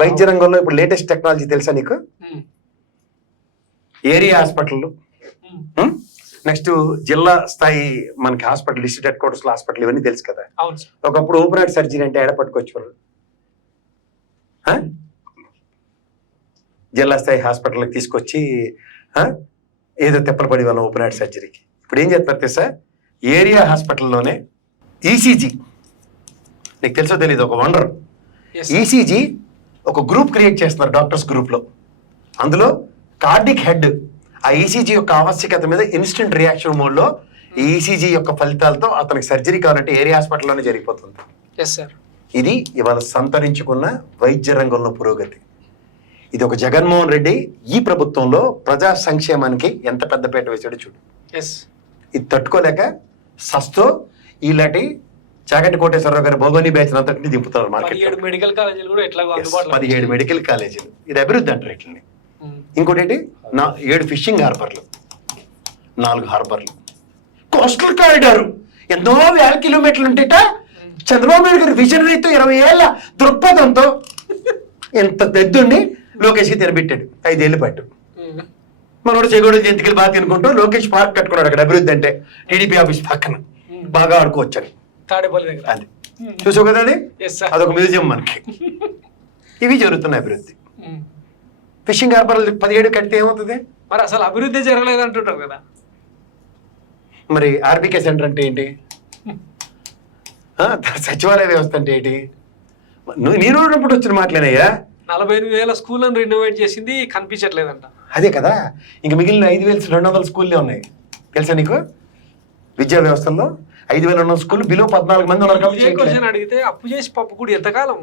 వైద్య రంగంలో ఇప్పుడు లేటెస్ట్ టెక్నాలజీ తెలుసా నీకు? ఏరియా హాస్పిటల్, నెక్స్ట్ జిల్లా స్థాయి మనకి hospital, district head quarters hospital, ఇవన్నీ తెలుసు కదా. ఒకప్పుడు ఓపెన్ హార్ట్ సర్జరీ అంటే ఏడ పట్టుకోవచ్చు వాళ్ళు, జిల్లా స్థాయి హాస్పిటల్కి తీసుకొచ్చి ఏదో తిప్పలు పడి వాళ్ళ ఓపెన్ హార్ట్ సర్జరీకి. ఇప్పుడు ఏం చేస్తారు తెలుసా, ఏరియా హాస్పిటల్లోనే ఈసీజీ, నీకు తెలుసో తెలీదు, ఒక వండర్. ఈసీజీ ఒక గ్రూప్ క్రియేట్ చేస్తున్నారు డాక్టర్స్ గ్రూప్లో. అందులో కార్డిక్ హెడ్ ఆ ఈసీజీ యొక్క ఆవశ్యకత మీద ఇన్స్టెంట్ రియాక్షన్ మోడ్లో ఈసీజీ యొక్క ఫలితాలతో అతనికి సర్జరీ కావాలంటే ఏరియా హాస్పిటల్లోనే జరిగిపోతుంది. ఇది ఇవాళ సంతరించుకున్న వైద్య రంగంలో పురోగతి. ఇది ఒక జగన్మోహన్ రెడ్డి ఈ ప్రభుత్వంలో ప్రజా సంక్షేమానికి ఎంత పెద్దపీట వేసాడో చూడు. ఇది తట్టుకోలేక సస్తో ఇలాంటి చాగంటి కోటేశ్వరరావు గారి భోగోని బ్యాచ్ అంతటిని దింపుతారు మార్కెట్. 17 మెడికల్ కాలేజీలు కూడా ఎట్లా 17 మెడికల్ కాలేజీలు, ఇది అభివృద్ధి అంటారు ఇట్లని. ఇంకోటి ఏంటి, 7 ఫిషింగ్ హార్బర్లు, 4 హార్బర్లు, కోస్టల్ కారిడార్ ఎన్నో వేల కిలోమీటర్లు ఉంటేట. చంద్రబాబు నాయుడు గారి విజనరీతో 20 ఏళ్ల దృక్పథంతో ఎంత పెద్దండి లోకేష్కి తినబెట్టాడు. 5 ఏళ్ళు పట్టు. మనోడు చెగోడు జంతికలు బాగా తినుకుంటూ లోకేష్ పార్క్ కట్టుకున్నాడు అక్కడ. అభివృద్ధి అంటే టీడీపీ ఆఫీస్ పక్కన బాగా ఆడుకోవచ్చు అని. అది చూసావు కదా, అదొక మ్యూజియం మనకి. ఇవి జరుగుతున్నాయి అభివృద్ధి. ఫిషింగ్ హార్బర్ 17 కడితే ఏమవుతుంది? మరి అసలు అభివృద్ధి జరగలేదు అంటుంటారు కదా. మరి ఆర్బీకే సెంటర్ అంటే ఏంటి, సచివాలయ వ్యవస్థ అంటే ఏంటి? నేను ఉన్నప్పుడు వచ్చిన మాటలేనయ్యా. 48,000 స్కూళ్ళను రెనోవేట్ చేసింది కనిపించట్లేదంట. అదే కదా, ఇంక మిగిలిన 5,200 స్కూళ్ళే ఉన్నాయి తెలుసా నీకు? విద్యా వ్యవస్థల్లో 5,200 స్కూళ్ళు బిలో 14 మంది ఉన్నారు కాబట్టి. క్వశ్చన్ అడిగితే అప్పు చేసి పప్పు కూడా ఎంతకాలం,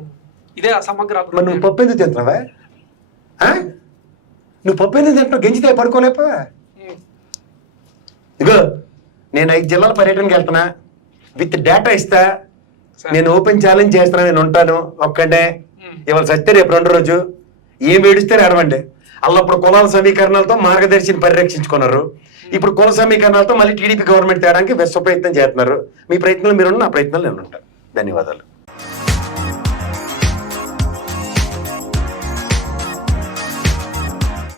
ఇదే అసమగ్ర. మరి నువ్వు పప్పు ఎందుకు తింటున్నావా? నువ్వు పప్పు ఎందుకు తింటున్నావు? గెంజితే పడుకోలేపా. ఇగో నేను 5 జిల్లాల పర్యటనకి వెళ్తున్నా, విత్ డేటా ఇస్తా, నేను ఓపెన్ ఛాలెంజ్ చేస్తున్నా, నేను ఉంటాను ఒక్కడే. ఇవాళ సత్తే రేపు 2 రోజు ఏం ఏడిస్తే అడవండి. అల్లప్పుడు కులాల సమీకరణాలతో మార్గదర్శిని పరిరక్షించుకున్నారు. ఇప్పుడు కుల సమీకరణాలతో మళ్ళీ టీడీపీ గవర్నమెంట్ తేడానికి విశ్వ ప్రయత్నం చేస్తున్నారు. మీ ప్రయత్నంలో మీరున్న, నా ప్రయత్నంలో నేను ఉంటాను. ధన్యవాదాలు.